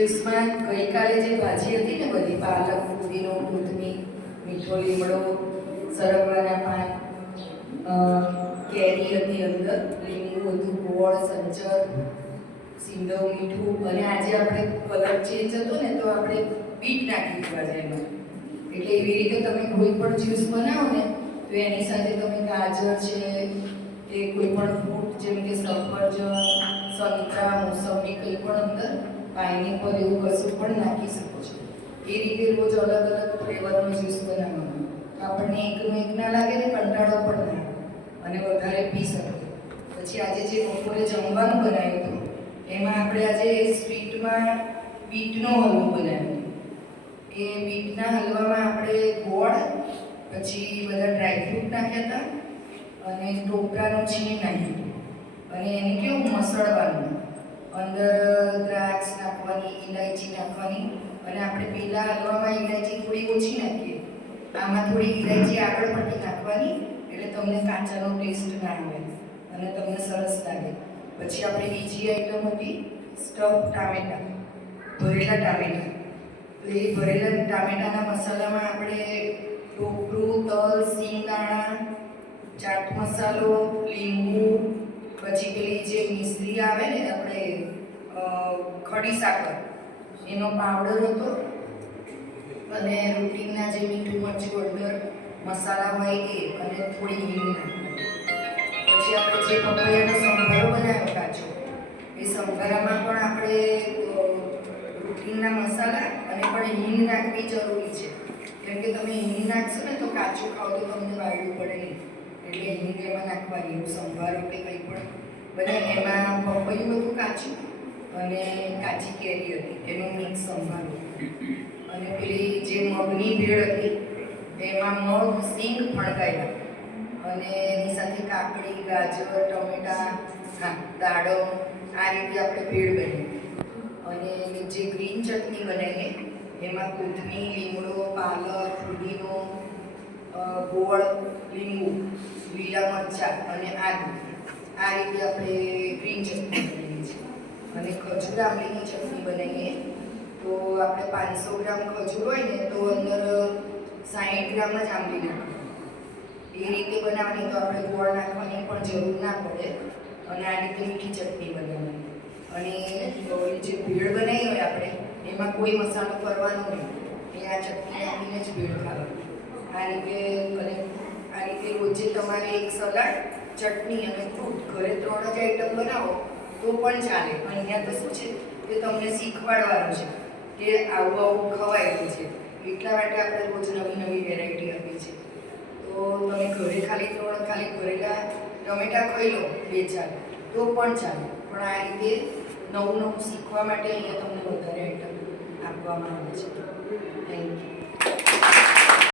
જ્યુસમાં ગઈકાલે જે ભાજી હતી ને બધી પાલક, ફુદીનો, કોથમીર, મીઠો લીમડો, સરગવાના પાન, કેરી હતી અંદર, લીંબુ હતું, ગોળ, સંચર, સિંદવ, મીઠું, અને આજે આપણે કલર ચેન્જ હતો ને તો આપણે બીટ નાખી દીધા છે એમાં. એટલે એવી રીતે તમે કોઈ પણ જ્યુસ બનાવો ને તો એની સાથે તમે ગાજર છે કે કોઈ પણ ફ્રૂટ જેમ કે સફરજન, સંતરા, મોસંબી, કંઈ પણ અંદર પાઇનેપલ એવું કશું પણ નાખી શકો છો. એ રીતે રોજ અલગ અલગ ફ્લેવરનો જ્યુસ બનાવવાનો, તો આપણને એકનું એક ના લાગે ને કંટાળો પણ ના અને વધારે પી શકે. પછી આજે જે બપોરે જમવાનું બનાવ્યું હતું એમાં આપણે આજે સ્વીટમાં બીટનો હલવો બનાવ્યો. એ બીટના હલવામાં આપણે ગોળ, પછી બધા ડ્રાયફ્રૂટ નાખ્યા હતા અને ટોપરાનું છીણ નાખ્યું અને એને કેવું મસળવાનું, અંદર દ્રાક્ષ નાખવાની, ઇલાયચી નાખવાની, અને આપણે પેલા હલવામાં ઇલાયચી થોડી ઓછી નાખીએ, આમાં થોડી ઇલાયચી આગળ પડતી નાખવાની, એટલે તમને કાચાનો ટેસ્ટ ના આવે અને તમને સરસ લાગે. પછી આપણે બીજી આઈટમ હતી સ્ટફ ટામેટા, ભરેલા ટામેટા. તો એ ભરેલા ટામેટાના મસાલામાં આપણે ટોપરું, તલ, સિંગદાણા, ચાટ મસાલો, લીંબુ, પછી પેલી જે મિશ્રી આવે ને આપણે ખડી સાકર, એનો પાવડર હતો, અને રૂટીનના જે મીઠું મરચું હળદર મસાલા હોય એ, અને થોડી હિંગ નાખવાની. પછી આપણે જે પપૈયાનો સંભારો બનાવ્યો કાચો, એ સંભારામાં પણ આપણે રૂટીનના મસાલા અને પણ હિંગ નાખવી જરૂરી છે. કેમ કે તમે હિંગ નાખશો ને તો કાચું ખાવ તો તમને વાળવું પડે નહીં, એટલે હિંગ એમાં નાખવાની. એવું સંભારો કે કંઈ પણ બને એમાં પપૈયું હતું કાચું અને કાચી કેરી હતી, એનું મિક્સ સંભારો. અને પેલી જે મગની ભેળ હતી એમાં મગ, સિંગ ફણગાવ્યા, અને એની સાથે કાકડી, ગાજર, ટમેટા, દાડમ, આ રીતે આપણે ભેળ બનાવી. અને જે ગ્રીન ચટણી બનાવીએ એમાં કોથમીર, લીમડો, પાલક, ફુદીનો, ગોળ, લીંબુ, લીલા મરચાં અને આદુ, આ રીતે આપણે ગ્રીન ચટણી બનાવીએ છીએ. અને ખજૂર આંબલીની ચટણી બનાવીએ તો આપણે 500 ગ્રામ ખજૂર હોય ને તો અંદર 60 ગ્રામ જ આંબલી નાખવાની. એ રીતે બનાવવાની તો આપણે ગોળ નાખવાની પણ જરૂર ના પડે, અને આ રીતે મીઠી ચટણી બનાવવાની. અને જે ભેળ બનાવી હોય આપણે એમાં કોઈ મસાલો કરવાનો નહીં, એ આ ચટણી આપીને જ ભેળ ખાવાની. આ રીતે રોજે તમારે એક સલાડ, ચટણી અને ફ્રૂટ, ઘરે 3 જ આઈટમ બનાવો તો પણ ચાલે. અહીંયા તો શું છે કે તમને શીખવાડવાનું છે કે આવું આવું ખવાયેલું છે, એટલા માટે આપણે રોજ નવી નવી વેરાયટી આપી છે. તો તમે ઘરે ખાલી ભરેલા ટમેટા ખાઈ લો 2-4 તો પણ ચાલે, પણ આ રીતે નવું નવું શીખવા માટે અહીંયા તમને વધારે આઈટમ આપવામાં આવે છે. Thank you.